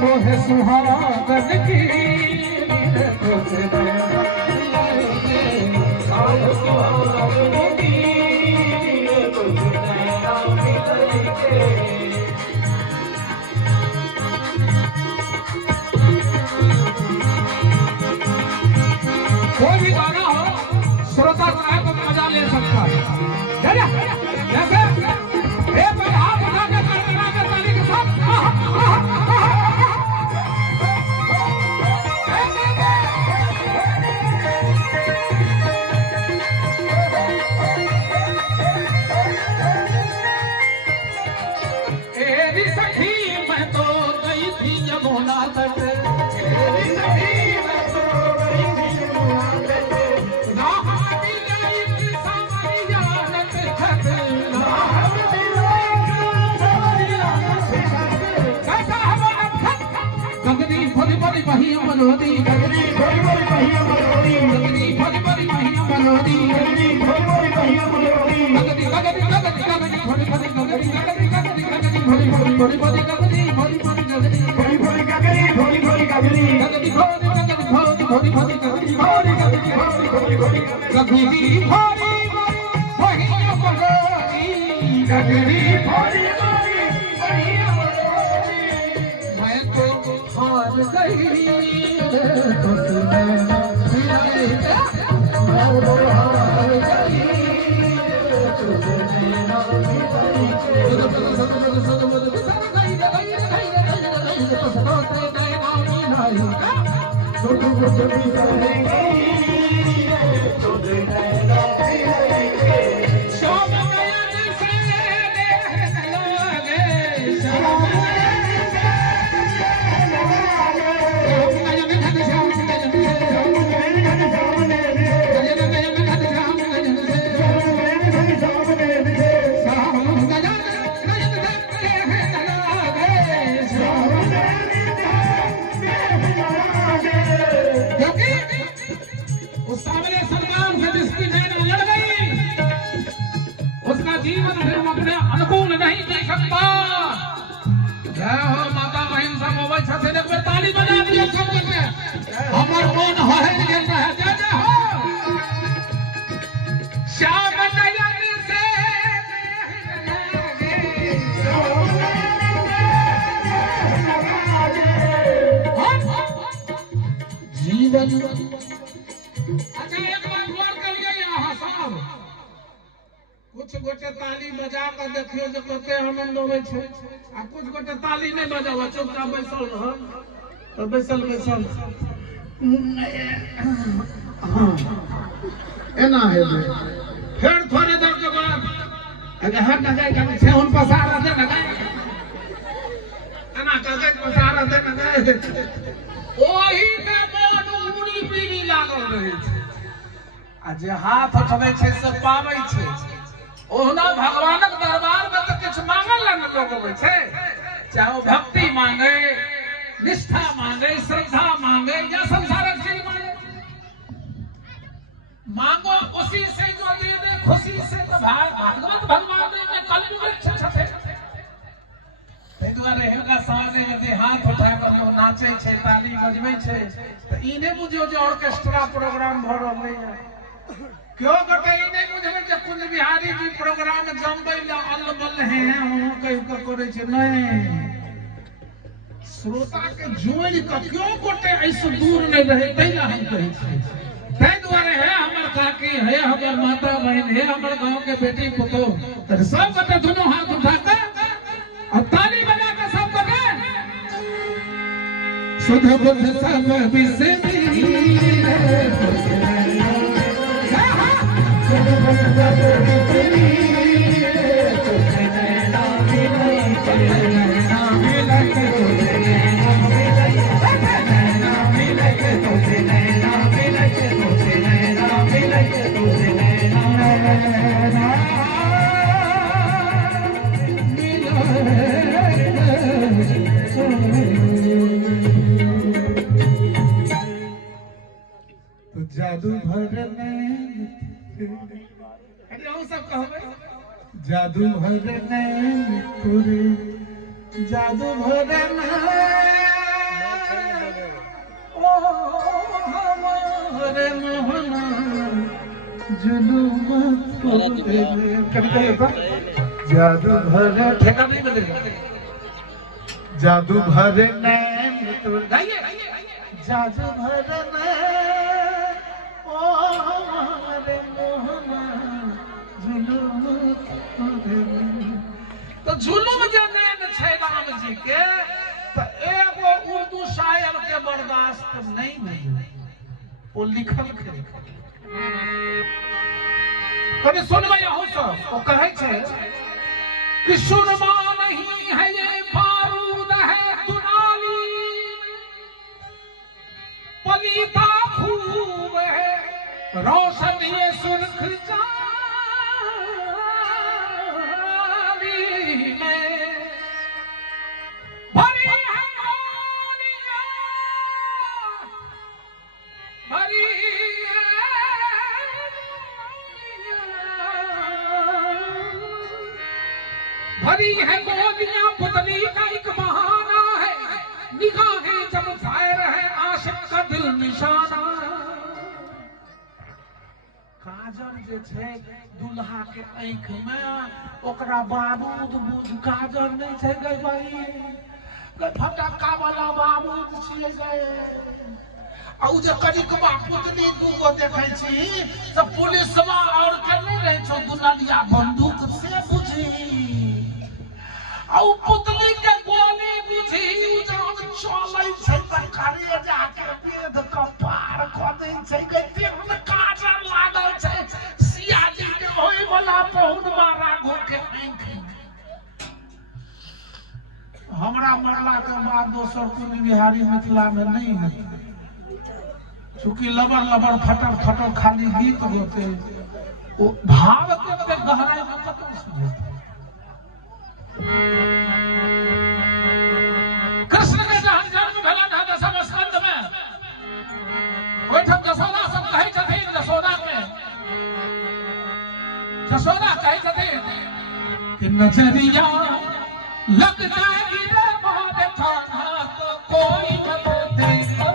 मोहे सुहागन की कोई भी गाना हो श्रोता चाहे तो मजा ले सकता है। जैसे एक बार हाथ उठा के ताली के साथ एरी सखी मैं तो गई थी यमुना तट, मनोदी गगनी भरी भरी पहिया मनोदी गगनी भरी भरी पहिया मनोदी गगनी भरी भरी पहिया मनोदी गगनी गगनी गगनी गगनी भरी भरी गगनी गगनी गगनी गगनी भरी भरी भरी भरी गगनी भरी भरी गगनी भरी भरी गगनी भरी भरी गगनी गगनी भरी गगनी भरी भरी गगनी भरी गगनी भरी भरी भरी गगनी भरी पहिया मनोदी गगनी भरी भरी पहिया मनोदी मैं तो हार गई जीवन फिर अपने अनुकूल नहीं दे सकता। जय हो माता बहन सब होवे छथिन, एक बेर ताली बजा दियो सब के। हमर मन हहर गेल रहे। जय जय हो। श्याम नयन से जीवन। अच्छा एक बात और करिए यहाँ साहब, कुछ गोटे ताली बजा कर देखियो जे कते आनंद होवे छे, आ कुछ गोटे ताली नहीं बजावे, चुपचाप बैसल रहल तो बैसल एना हेबे फिर थोड़े देर के बाद अगर हर नगाई का छे उन पसारा दे नगाई एना कहे पसारा दे नगाई ओही में मन उड़ी पीड़ी लागल रहे छे। आ जे हाथ उठबै छे से पाबै छे। ओहना भगवानक दरबार में तो कुछ मांगल न लोग होवे छे, चाहे भक्ति मांगे, निष्ठा मांगे, श्रद्धा मांगे या संसारक चीज मांगे। मांगो उसी से जो दे दे खुशी से, तो भागवत भगवान ने कलयुग रक्षा छथे। तै दुआरे हिनका सामने यदि हाथ उठा कर लोग नाचे छे, ताली बजबै छे, तो ई नै बुझियो जे ऑर्केस्ट्रा प्रोग्राम भ रहलै है। क्यों गोटे ई नहीं बुझबे जे कुंज बिहारी जी प्रोग्राम जमबै ला अलबल है हम कहि के करे छे। नहीं, श्रोता के जोड़ के क्यों गोटे ऐसे दूर नहीं रहे, तैला हम कहै छी। तै दुआरे है हमर काकी है, हमर माता बहन है, हमर गांव के बेटी पुतो, त सब गोटे दोनों हाथ उठा के और ताली बजा के सब गोटे सुध बुध सब बिसरी जादू भर सब कहबै जादू भर तुरे जादू भर ओ हमारे मोहना जुलूम कविता जादू भर ठेका नहीं बजेगा। जादू भर नैन तुरे गाइए जादू भर ओ हमारे मोहना जुलूम। तो जुलूम जे नैन छै राम जी के, तो एगो उर्दू शायर के बर्दाश्त नहीं भेल। वो लिखल कभी सुनबै अहूँ सब, वो कहै छै कि सुरमा नहीं है ये बारूद है दुनाली, पलीता खूब है रोशन ये सुर्ख जाली में, भरी है गोलियां, भरी है भरी है गोलियां, पुतली का एक बहाना है, निगाहें जब फायर है आशिक का दिल निशाना। काजर जे छै दुल्हा के आंख में, ओकरा बारूद बुझ काजर नहीं छै गई भाई, गई फटक्का वाला बारूद छियै गई। औ जे कनिकबा पुतली दूगो देखै छी, सब पुलिसवा और के नहीं रहे छौ दुनलिया बंदूक से बुझी। औ पुतली के गोली बुझी जब चलै छै तरकारी जाके वेद कपार खोदै छै गते हम काजर लागल छै सियाजी के होय वाला बहुत मारा घोके आंखि हमरा मरला के बाद दोसर कोनो बिहारी मिथिला में नहीं है चूंकि लबर लबर फटर फटर खाली गीत होते वो भाव के गहराई में कतौ से होते कृष्ण के जहन जन्म भेला था दशम स्कंद में ओइठम जसोदा सब कहै छथिन जसोदा के जसोदा कहै छथिन कि नजरिया लग जाएगी रे मोहन खाना तो कोई मत देखो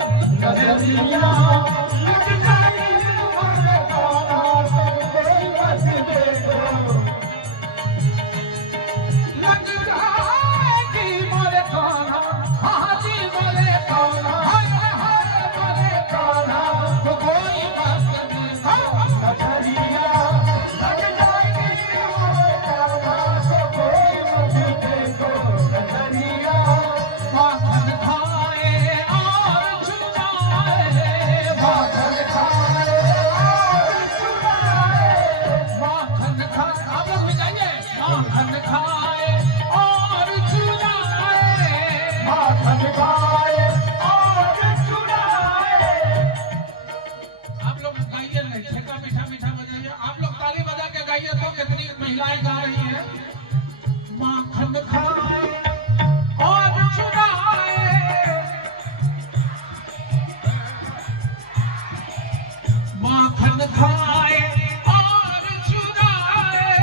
नजरिया लग जाएगी रे मोहन खाना तो कोई मत देखो लग जाएगी मोरे खाना हाँ जी मोरे खाना हाय हाय मोरे खाना तो कोई मत देखो नजरिया लग जाएगी रे मोरे खाना तो कोई मत देखो नजरिया माखन खाए और चुराए माखन खाए और चुराए माखन खाए आप लोग भी गाइए माखन खाए और चुराए माखन खाए और चुराए आप लोग गाइए नहीं ठेका मीठा मीठा बजाइए आप लोग ताली बजा के गाइए तो कितनी महिलाएं गा रही हैं माखन खाए और चुराए माखन खाए और चुराए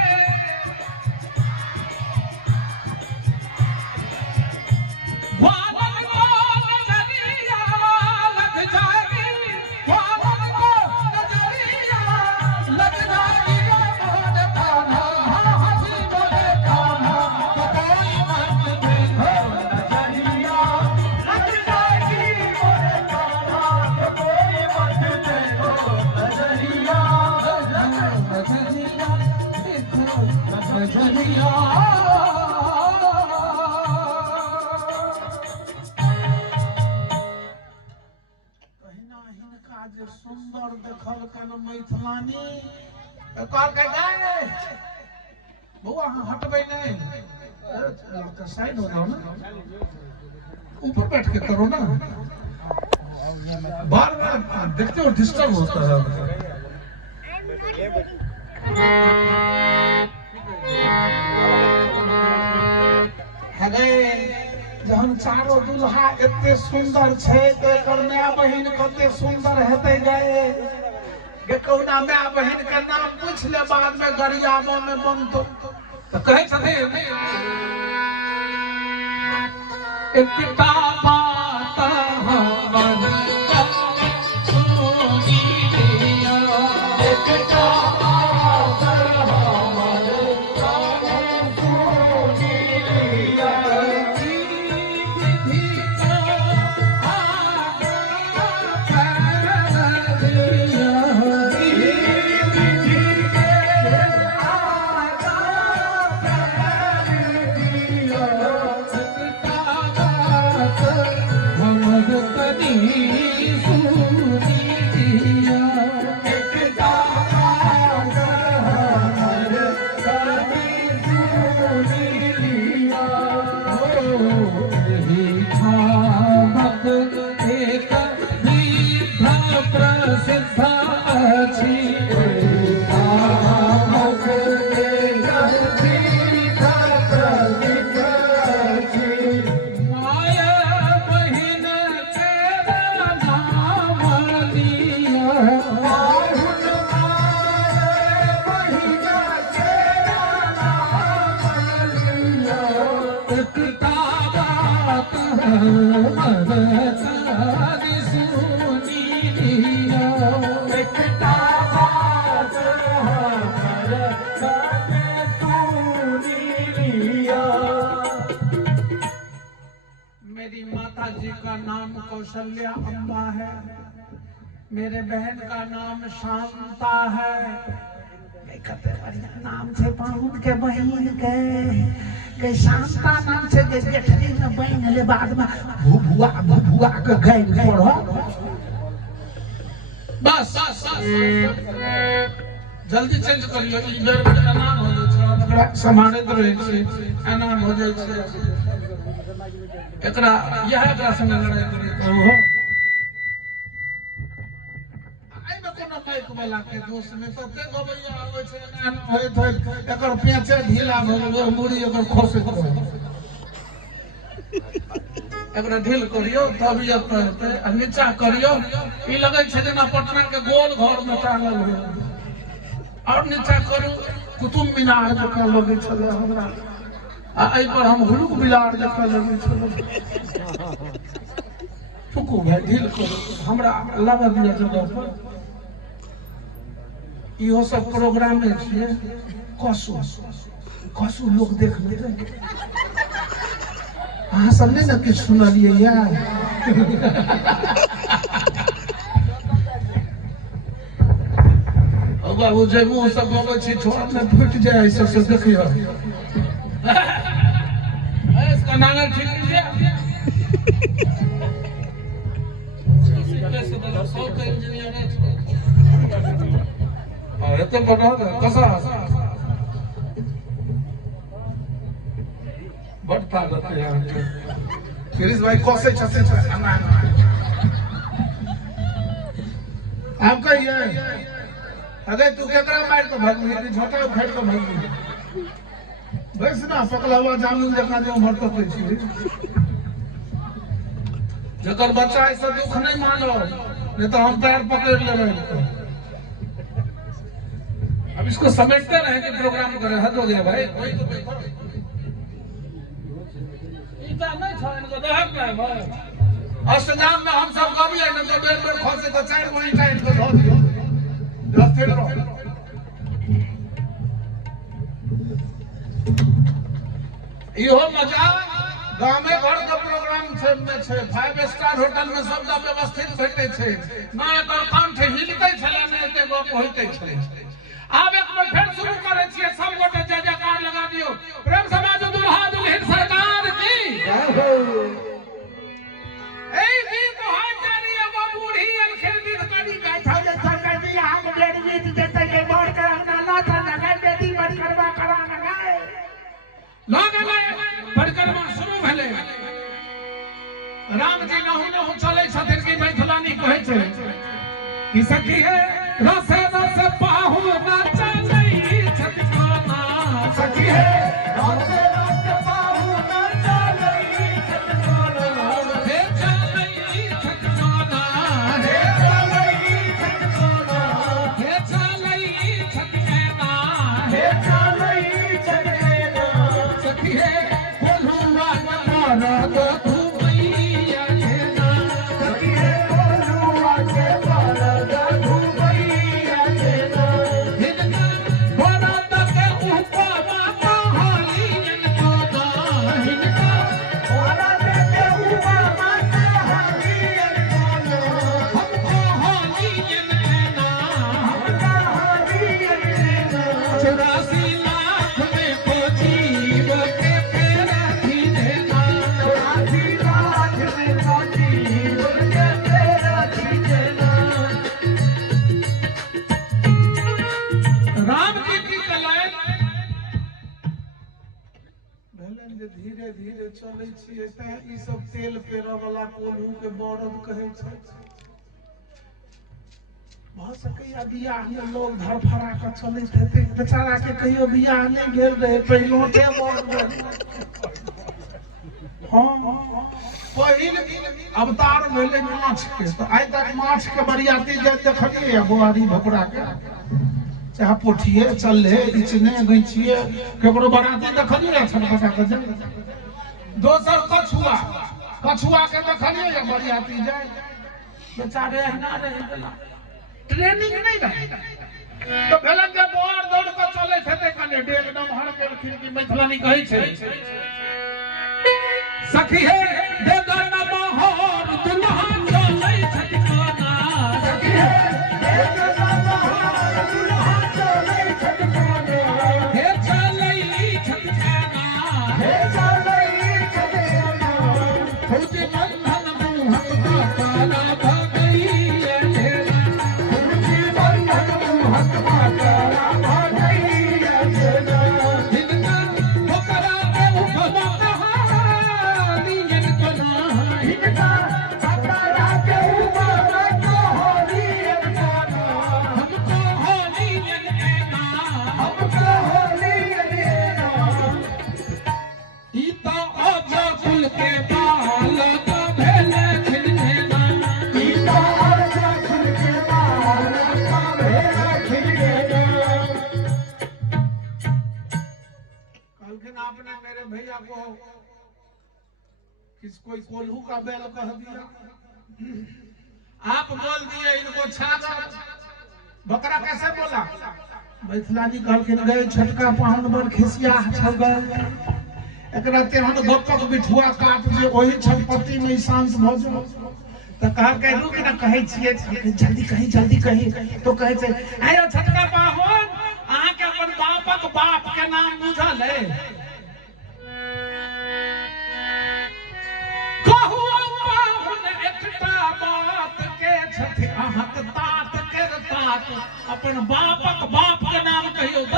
वानर को नजरिया लग जाएगी वानर को नजरिया लग जाएगी रे मोहन खाना हाँ हंसी बोले खाना तो कोई मत देखो नजरिया लग जाएगी मोरे खाना तो कोई मत देखो नजरिया नजरिया देखो नजरिया कहिना हिनका जे सुंदर देखल कन मैथिलानी कहल के गए बउआ अहाँ हटबै नहीं तो साइड हो जाओ ना ऊपर बैठ के करो ना बार बार देखते हो डिस्टर्ब होता है हेगे जहन चारो दुल्हा एते सुंदर छै तो एकर माय बहिन कते सुंदर हेतै गए गे कौना माय बहिन के नाम पूछ ले बाद में गरियाबो में बनतो तो कहै छथिन एकटा बात हमर सुनी लिया एकटा बात हमर सुनी लिया मेरी माता जी का नाम कौशल्या अम्मा है, मेरे बहन का नाम शांता है। नाम से पाहुन के बहन के के शांता नाम से जे गेठरी में बन ले बाद में भुभुआ के गैल पड़ो बस जल्दी चेंज करियो ई बेर में नाम हो जाय छै समानत रहै छै अनाम हो जाय छै एकरा एकरा संग लड़ाई करै ओहो आई में कोनो माइक वाला के दोस्त में तो के गबैया आबै छै नाम होइत होइत एकर पेचे ढीला भ गेल मुड़ी एकर खोसे एकरा ढील करियो तभी हेतै आ नीचा करियो ई लगै छै जेना पटना के गोल घर में टांगल हो और नीचा करू कुतुब मीनार जकां लगै छलै हमरा आ एहि पर हम हुलुक बिलार जकां लगै छलै चुकू भाई ढील करू हमरा लगा दिया जगह पर इहो सब प्रोग्राम में छियै कसू लोग देख लेतै अहाँ सब नहीं ना किछु सुनलियै यार बाबू जे मुँह सब बोलै छी छोड़ में फुट जाए सबसे देखियो इसका नांगर ठीक कीजिए इतने बड़ा कसा बड़ ताकत है यार फिरिस भाई कोसे छसे आप कहिए अगर तू केकरा मार के भाग में झोटा उखाड़ के भाग बस ना सकलवा जामुन जका जे उमर तक छी जकर बच्चा ऐसा दुख नहीं मानो नहीं तो हम पैर पकड़ लेबै अब इसको समझते रहे कि प्रोग्राम करे हद हो गया भाई इतना नहीं था इनको दहक रहा है भाई अष्टजाम में हम सब कभी है तो बेर बेर खोसे तो 4 गोली टाइम को धो दियो रस्ते रहो इहो मजा गांव में घर का प्रोग्राम छै 5 स्टार होटल में सब व्यवस्थित भेटै छै ना एकर कंठ हिलते छले ने एते गप होइते छले आब एक बार फिर शुरू करे छियै सब गोटे जय जयकार लगा दियो प्रेम समाज दुल्हा दुल्हन सरकार की ए गीत होय जानी एगो बूढ़ी अलखिर दिन करी गाय था जे सरकार जी हम डेढ़ गीत देते के बोर के अपना लाथा लगा बेटी बड़ी करवा करा लगाए लगले परिक्रमा शुरू भेले राम जी नहु चले छथिन की मैथिलानी कहै छै कि सखी है रसे रसे पाहु ना चलै छतिकाना सखी है रसे रसे पाहु ना चलै छतिकाना हे चलै छतिकाना हे चलै छतिकाना हे चलै छतिकाना हे चलै छतिकाना सखी है बोलुआ ना तो तू मैया ना सखी है बोलुआ के बारा तू मैया ना हिनका बड़ा तक ऊपर कहानी इनको दा हिनका बड़ा तक ऊपर कहानी इनको दा हम कहानी इनना हम कहानी इनना 84 लाख में को जीव के तेरा थी देना 84 लाख में को जीव के तेरा थी देना राम जी की कलाएं भेलन जे धीरे धीरे चलै छियै त ई सब तेल पेरा वाला कोल्हू के बरद कहै छै भ सकैया बियाह में लोग धरफड़ा के चलैत हेतै बेचारा के कहियो बियाह नहीं भेल रहे पहिलोटे मर गेल हाँ पहिल अवतार भेलै माछ के तो आइ तक माछ के बरियाती जे देखलियै बुआरी भकुरा के चाहे पोठिए चले इचने गैंचिए केकरो बराती देखलियै छटपटा के जाय दोसर कछुआ के देखलियै बरियाती जाय बेचारे एहना रहि गेला ट्रेनिंग नहीं रहे तो भेलन के बोर दौड़ के चले थे कने डेग नमहर के खिड़की मैथिलानी कहै छै सखी है डेग नमहर दुल्हा चलै छटकाना सखी है डेग नमहर दुल्हा चलै छटकाना हे चलै छटकाना हे फौजी बंधन मुहत तारा भागई अंधेरा फौजी बंधन मुहत तारा भागई अंधेरा जिनका ठोकरा के उभला कहानी इनको ना इनका ठोकरा के उभला कहानी इनको ना हमको होली इनका हमको होली इनका ईता आजा कुल के बाल का भेले खिलनेना ईता आजा कुल के बाल का भेले खिलनेना कल के आपने मेरे भैया को कोई कोल्हू का बैल कह दिया आप बोल दिए इनको छाछा बकरा कैसे बोला मैथिलानी कहल के गए छटका पाहुन बड़ खिसिया छगा एकरा तेहन गपक बिठुआ काट जे ओही छटपट्टी में शांत भ जाओ त कह के रुक न कहै छिए जल्दी कही तो कहै छै आयो छटका पाहुन अहाँ के अपन बापक बाप के नाम बुझल है कहू पाहुन एकटा बात के छथि अहाँ के तात करतात अपन बापक बाप के नाम कहियो त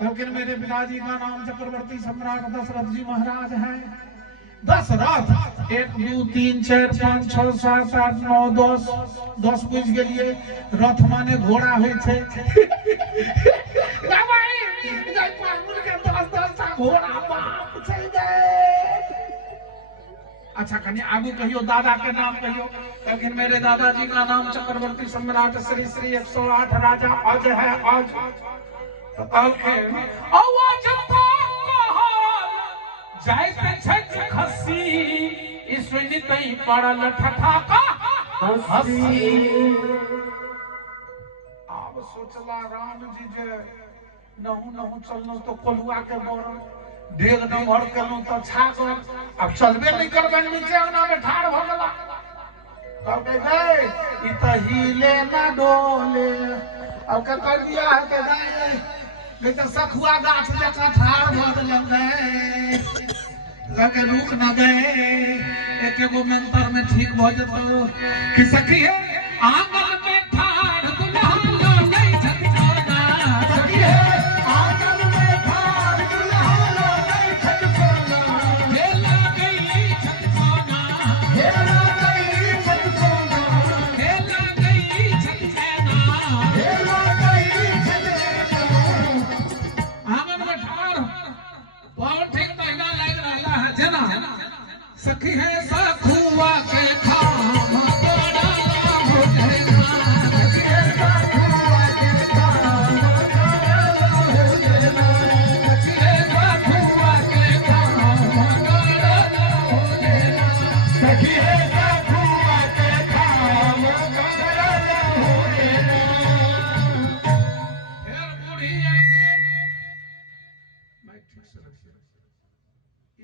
लेकिन मेरे पिताजी का नाम चक्रवर्ती सम्राट दशरथ जी महाराज है दशरथ 1 2 3 4 5 6 7 8 9 10 10 बुझ गेलिए रथ माने घोड़ा होय छै भाई जय पाहुन के 10 टा घोड़ा बाप छै गे अच्छा कनी आगू कहियो दादा के नाम कहियो लेकिन मेरे दादाजी का नाम चक्रवर्ती सम्राट श्री श्री 108 राजा अज है अज खसी ईश्वरी तई पड़ल ठठाका हसी अब सोचला राम जी जे नहु चलनो तो कोलुआ के बोर डेग न भर केलौ त छागर अब चलबे नहीं करबे नीचे अंगना में ठाड़ भ गेला तब कहे ई त हिले ना डोले अब का कर दिया है के नहीं तो सखुआ गाछ जका ठाड़ भ गेलै लगे रुक न गए एक एगो मंत्र में ठीक भ जतो कि सखी है आंगन में ठाड़ दुल्हा लगै छथि सोना सखी है आंगन में ठाड़ दुल्हा लगै छथि सोना हे लगै छथि सोना हे लगै छथि सोना हे लगै छथि सोना हे लगै छथि आंगन में ठाड़ बहुत ठीक महीना लग रहा है जना सखी है सखुआ के खाम तोड़ा भोटे सखी है सखुआ के खाम तोड़ा भोटे सखी है सखुआ के खाम तोड़ा भोटे सखी है सखुआ के खाम तोड़ा भोटे फिर बूढ़ी मैं ठीक से रखिए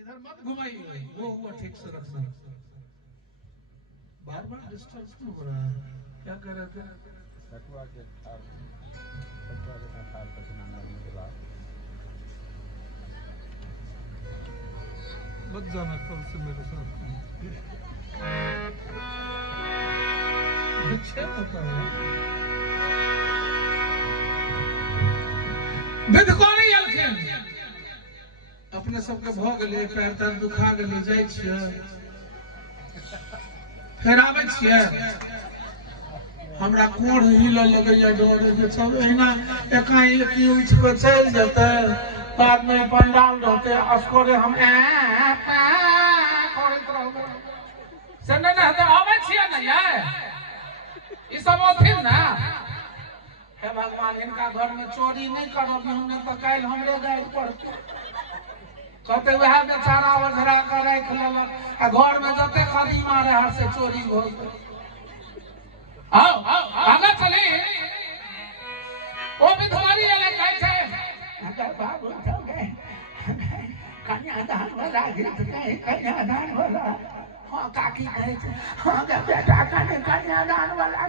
इधर मत घुमाइए वो ठीक से रखना बार डिस्टर्ब क्यों हो रहा है क्या कर रहे थे सखुआ के थार पर स्नान करने के बाद मत जाना कल से मेरे साथ विक्षेप होता है विधकोनी अलखिन अपने सबके भ गेलै पैर तैर दुखा गेलै जाइ छियै फेर आबै छियै हमरा कोढ़ हिलऽ लगैया डर जे सब एहिना एकाएक उठ के चलि जेतै बाद में पंडाल रहते असकोरे हम करैत रहबै से नहि ने हेतै आबै छियै ने ये ई सब ओथिन ने हे भगवान इनका घर में चोरी नहीं करब हमने तो काल्हि हमरे गाड़ि पड़तै कहते वह बेचारा ओझरा के राख लेलक आ घर में जते कदीमा रहे से चोरी हो गई आओ आगे चले ओ विधवारी वाला कहै छै अगर बाबू चल गए कन्यादान वाला गीत कहे कन्यादान वाला हां काकी कहै छै हां बेटा कन्यादान वाला